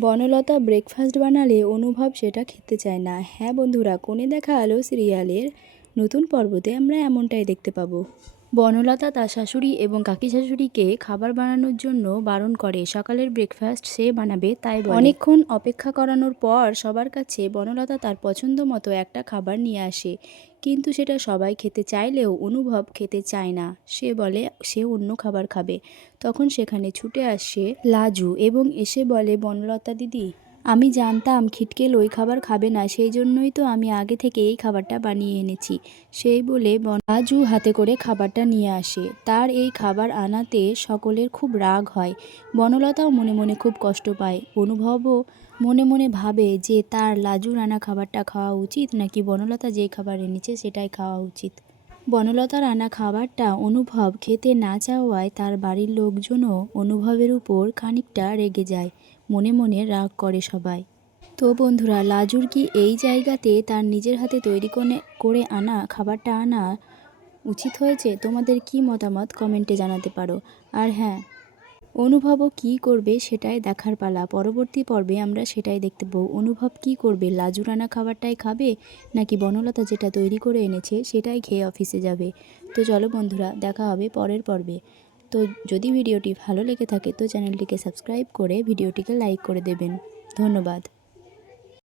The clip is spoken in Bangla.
বনলতা ব্রেকফাস্ট বানালে অনুভব সেটা খেতে চায় না। হ্যাঁ বন্ধুরা কোণে দেখা আলো সিরিয়ালের নতুন পর্বতে আমরা এমনটাই দেখতে পাবো। বনলতা তার শাশুড়ি এবং কাকি শাশুড়িকে খাবার বানানোর জন্য বারণ করে, সকালের ব্রেকফাস্ট সে বানাবে তাই অনেকক্ষণ অপেক্ষা করানোর পর সবার কাছে বনলতা তার পছন্দ মতো একটা খাবার নিয়ে আসে, কিন্তু সেটা সবাই খেতে চাইলেও অনুভব খেতে চায় না। সে বলে, সে অন্য খাবার খাবে। তখন সেখানে ছুটে আসে লাজু এবং এসে বলে, বনলতা দিদি আমি জানতাম খিটকেল ওই খাবার খাবে না, সেই জন্যই তো আমি আগে থেকে এই খাবারটা বানিয়ে এনেছি। সেই বলে রাজু হাতে করে খাবারটা নিয়ে আসে। তার এই খাবার আনাতে সকলের খুব রাগ হয়। বনলতাও মনে মনে খুব কষ্ট পায়। অনুভবও মনে মনে ভাবে যে তার লাজু রানা খাবারটা খাওয়া উচিত, নাকি বনলতা যে খাবার এনেছে সেটাই খাওয়া উচিত। বনলতা রান্না খাবারটা অনুভব খেতে না চাওয়ায় তার বাড়ির লোকজনও অনুভবের উপর খানিকটা রেগে যায়। মনে মনে রাগ করে সবাই। তো বন্ধুরা, লাজুর কি এই জায়গাতে তার নিজের হাতে তৈরি করে করে আনা, খাবারটা আনা উচিত হয়েছে? তোমাদের কি মতামত? কমেন্টে জানাতে পারো। আর হ্যাঁ অনুভবও কি করবে সেটাই দেখার পালা। পরবর্তী পর্বে আমরা সেটাই দেখতে পাবো। অনুভব কি করবে? লাজু রানা খাবারটাই খাবে? নাকি বনলতা যেটা তৈরি করে এনেছে সেটাই খেয়ে অফিসে যাবে? তো চলো বন্ধুরা, দেখা হবে পরের পর্বে। তো যদি ভিডিওটি ভালো লেগে থাকে, তো চ্যানেলটিকে সাবস্ক্রাইব করে ভিডিওটিকে লাইক করে দেবেন। ধন্যবাদ।